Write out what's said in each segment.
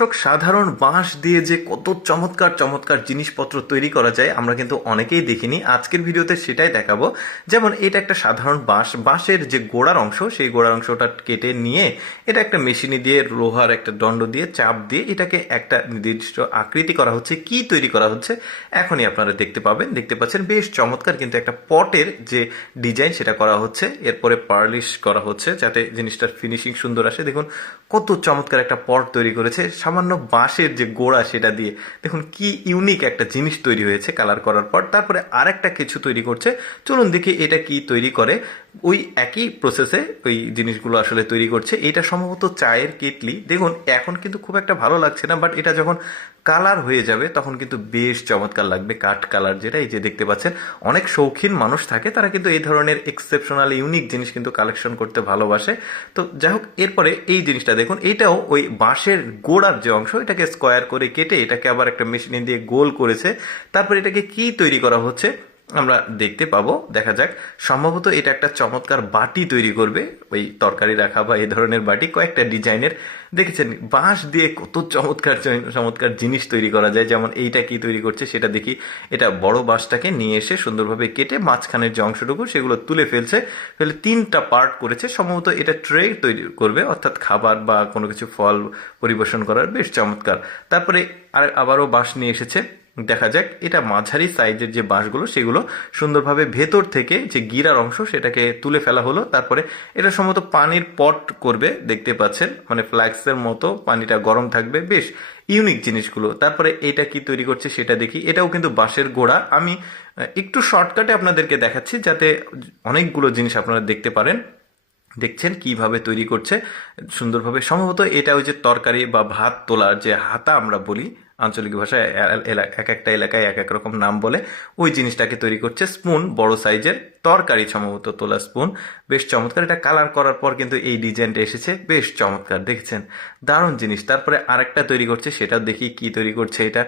দর্শক, সাধারণ বাঁশ দিয়ে যে কত চমৎকার চমৎকার জিনিসপত্র তৈরি করা যায় আমরা কিন্তু অনেকেই দেখিনি। আজকের ভিডিওতে সেটাই দেখাবো। যেমন এটা একটা সাধারণ বাঁশের যে গোড়ার অংশ, সেই গোড়ার অংশটা কেটে নিয়ে এটা একটা মেশিনে দিয়ে লোহার একটা দণ্ড দিয়ে চাপ দিয়ে এটাকে একটা নির্দিষ্ট আকৃতি করা হচ্ছে। কি তৈরি করা হচ্ছে এখনই আপনারা দেখতে পাচ্ছেন বেশ চমৎকার কিন্তু একটা পটের যে ডিজাইন সেটা করা হচ্ছে। এরপরে পার্লিশ করা হচ্ছে যাতে জিনিসটার ফিনিশিং সুন্দর আসে। দেখুন কত চমৎকার একটা পট তৈরি করেছে সামান্য বাঁশের যে গোড়া সেটা দিয়ে। দেখুন কি ইউনিক একটা জিনিস তৈরি হয়েছে কালার করার পর। তারপরে আরেকটা কিছু তৈরি করছে, চলুন দেখি এটা কি তৈরি করে। ওই একই প্রসেসে ওই জিনিসগুলো আসলে তৈরি করছে। এটা সম্ভবত চায়ের কেটলি। দেখুন এখন কিন্তু খুব একটা ভালো লাগছে না, বাট এটা যখন কালার হয়ে যাবে তখন কিন্তু বেশ চমৎকার লাগবে। কাঠ কালার যেটা, এই যে দেখতে পাচ্ছেন, অনেক শৌখিন মানুষ থাকে তারা কিন্তু এই ধরনের এক্সেপশনাল ইউনিক জিনিস কিন্তু কালেকশন করতে ভালোবাসে। তো যাই হোক, এরপরে এই জিনিসটা দেখুন, এইটাও ওই বাঁশের গোড়ার যে অংশ এটাকে স্কোয়ার করে কেটে এটাকে আবার একটা মেশিনে দিয়ে গোল করেছে। তারপর এটাকে কি তৈরি করা হচ্ছে আমরা দেখতে পাবো। দেখা যাক। সম্ভবত এটা একটা চমৎকার বাটি তৈরি করবে, ওই তরকারি রাখা বা এই ধরনের বাটি, কয়েকটা ডিজাইনের। দেখেছেন বাঁশ দিয়ে কত চমৎকার চমৎকার জিনিস তৈরি করা যায়। যেমন এইটা কি তৈরি করছে সেটা দেখি। এটা বড় বাঁশটাকে নিয়ে এসে সুন্দরভাবে কেটে মাঝখানের যে অংশটুকু সেগুলো তুলে ফেলে তিনটা পার্ট করেছে। সম্ভবত এটা ট্রে তৈরি করবে, অর্থাৎ খাবার বা কোনো কিছু ফল পরিবেশন করার। বেশ চমৎকার। তারপরে আবারও বাঁশ নিয়ে এসেছে। দেখা যাক। এটা মাঝারি সাইজের যে বাঁশগুলো সেগুলো সুন্দরভাবে ভেতর থেকে যে গিরার অংশ সেটাকে তুলে ফেলা হলো। তারপরে এটা সম্ভবত পানির পট করবে, দেখতে পাচ্ছেন, মানে ফ্ল্যাক্সের মতো পানিটা গরম থাকবে। বেশ ইউনিক জিনিসগুলো। তারপরে এটা কি তৈরি করছে সেটা দেখি। এটাও কিন্তু বাঁশের গোড়া। আমি একটু শর্টকাটে আপনাদেরকে দেখাচ্ছি যাতে অনেকগুলো জিনিস আপনারা দেখতে পারেন। দেখছেন কিভাবে তৈরি করছে সুন্দরভাবে। সম্ভবত এটা ওই যে তরকারি বা ভাত তোলার যে হাতা আমরা বলি আঞ্চলিক ভাষায়, এক একটা এলাকায় এক এক রকম নাম বলে, ওই জিনিসটাকে তৈরি করছে। স্পুন, বড় সাইজের তরকারি সম্ভবত তোলা স্পুন। বেশ চমৎকার। এটা কালার করার পর কিন্তু এই ডিজাইনটা এসেছে। বেশ চমৎকার, দেখছেন, দারুণ জিনিস। তারপরে আরেকটা তৈরি করছে, সেটাও দেখি কি তৈরি করছে। এটা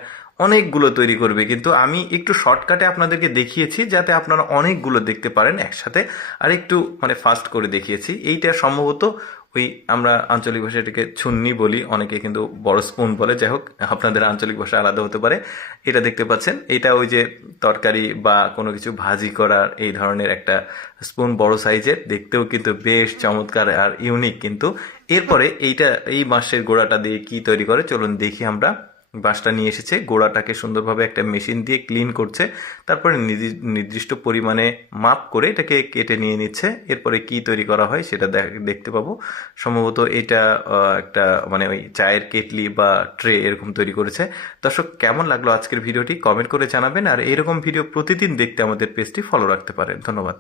অনেকগুলো তৈরি করবে, কিন্তু আমি একটু শর্টকাটে আপনাদেরকে দেখিয়েছি যাতে আপনারা অনেকগুলো দেখতে পারেন একসাথে। আর একটু মানে ফাস্ট করে দেখিয়েছি। এইটা সম্ভবত ওই আমরা আঞ্চলিক ভাষায় এটাকে ছুন্নি বলি, অনেকে কিন্তু বড় স্পুন বলে। যাই হোক, আপনাদের আঞ্চলিক ভাষা আলাদা হতে পারে। এটা দেখতে পাচ্ছেন, এটা ওই যে তরকারি বা কোনো কিছু ভাজি করার এই ধরনের একটা স্পুন, বড় সাইজের। দেখতেও কিন্তু বেশ চমৎকার আর ইউনিক কিন্তু। এরপরে এই বাঁশের গোড়াটা দিয়ে কি তৈরি করে চলুন দেখি আমরা। বাঁশটা নিয়ে এসেছে, গোড়াটাকে সুন্দরভাবে একটা মেশিন দিয়ে ক্লিন করছে। তারপরে নির্দিষ্ট পরিমাণে মাপ করে এটাকে কেটে নিয়ে নিচ্ছে। এরপরে কি তৈরি করা হয় সেটা দেখতে পাবো। সম্ভবত এটা একটা মানে ওই চায়ের কেটলি বা ট্রে এরকম তৈরি করেছে। দর্শক, কেমন লাগলো আজকের ভিডিওটি কমেন্ট করে জানাবেন। আর এরকম ভিডিও প্রতিদিন দেখতে আমাদের পেজটি ফলো রাখতে পারেন। ধন্যবাদ।